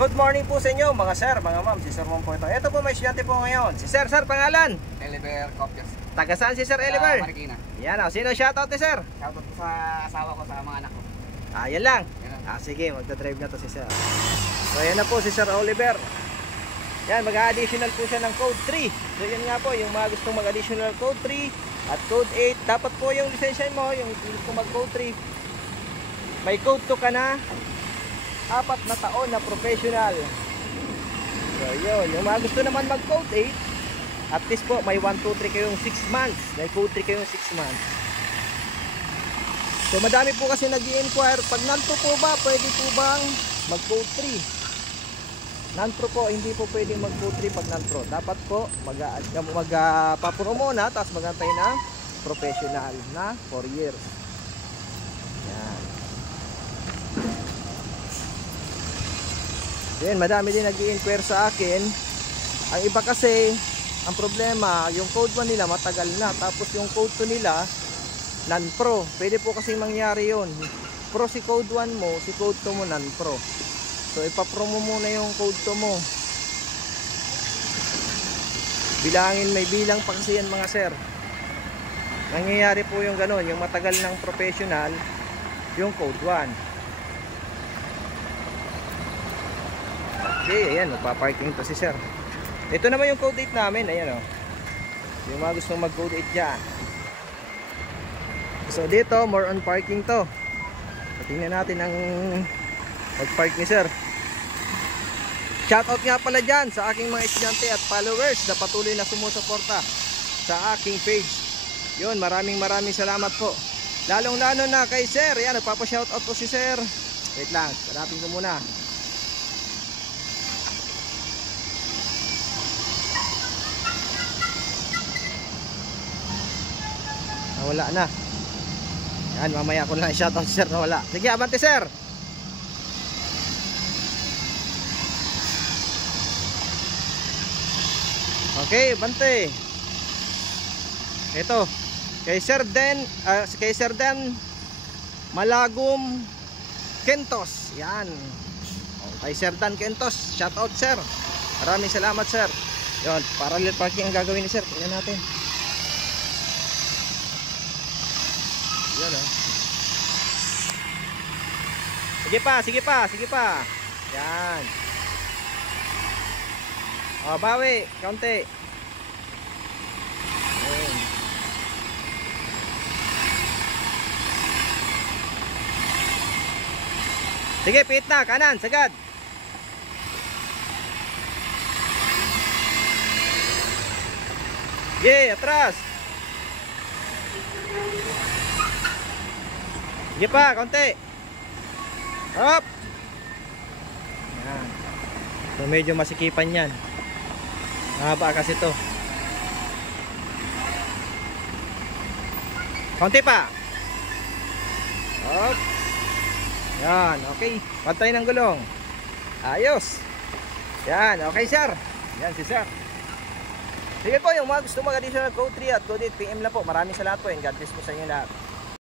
Good morning po sa inyo mga sir, mga ma'am. Si Sir Mom po ito. Ito po may estudyante po ngayon. Si Sir, pangalan? Eliver Copias. Taga saan si Sir Eliver? Marikina. Yan o. Sino shoutout ni Sir? Shoutout ko sa asawa ko, sa mga anak ko. Yan lang. Yan lang. Sige, magdadrive na to si Sir. So yan na po si Sir Oliver. Yan, mag-additional po siya ng code 3. So yan nga po, yung mga gustong mag-additional code 3 at code 8. Dapat po yung lisensya mo, yung gusto mag-code 3, may code 2 ka na, 4 na taon na professional. So yun, yung mga gusto naman mag-code 8, at least po may 1, 2, 3 kayong 6 months. May code 3 kayong 6 months. So madami po kasi nag-i-inquire, pag non-pro po ba, pwede po bang mag-code 3? Non-pro po, hindi po pwedeng mag-code 3 pag non-pro. Dapat po magpapuro muna, tapos magantay ng professional na 4 years. Yan. Yan, madami din nag-i-inquire sa akin. Ang iba kasi, ang problema, yung code 1 nila matagal na, tapos yung code 2 nila non-pro. Pwede po kasi mangyari yun. Pro si code 1 mo, si code 2 mo non-pro. So ipapro mo muna yung code 2 mo. Bilangin, may bilang pa kasi yan mga sir. Nangyayari po yung ganun, yung matagal ng professional, yung code 1. Okay, ayan, magpaparking to si sir. Ito naman yung code 8 namin, ayan o. Yung mga gustong mag code 8 dyan. So dito, more on parking to. So, tingnan natin ang mag-park ni sir. Shoutout nga pala dyan sa aking mga estudyante at followers na patuloy na sumusuporta sa aking page. Yun, maraming salamat po. Lalong lalo na kay sir. Yan, nagpapa-shoutout po si sir. Wait lang, hanapin ko muna. Nawala na. Yan, mamaya ko lang i-shoutout si sir, nawala. Sige, abante sir. Okay, bante. Ito, kay Sir Den Malagum Kentos. Yan. Kay Sir Dan Kentos, shout out sir. Maraming salamat sir. Yon, parallel parking ang gagawin ni sir. Tingnan natin. Yan oh. Sige pa. Yan. Bawi, kaunti. Ayan. Sige, pit na, kanan, sagad. Sige, atras. Sige pa, kaunti. Hop. Ayan. So medyo masikipan yan. Mahaba kasi to. Konti pa. Hop. Yan, okay. Pantay ng gulong. Ayos. Yan, okay sir. Yan si sir. Sige po, yung mga gusto mag-additional code 3 at code 8 PM lang po. Maraming salamat po and God bless po sa inyo lahat.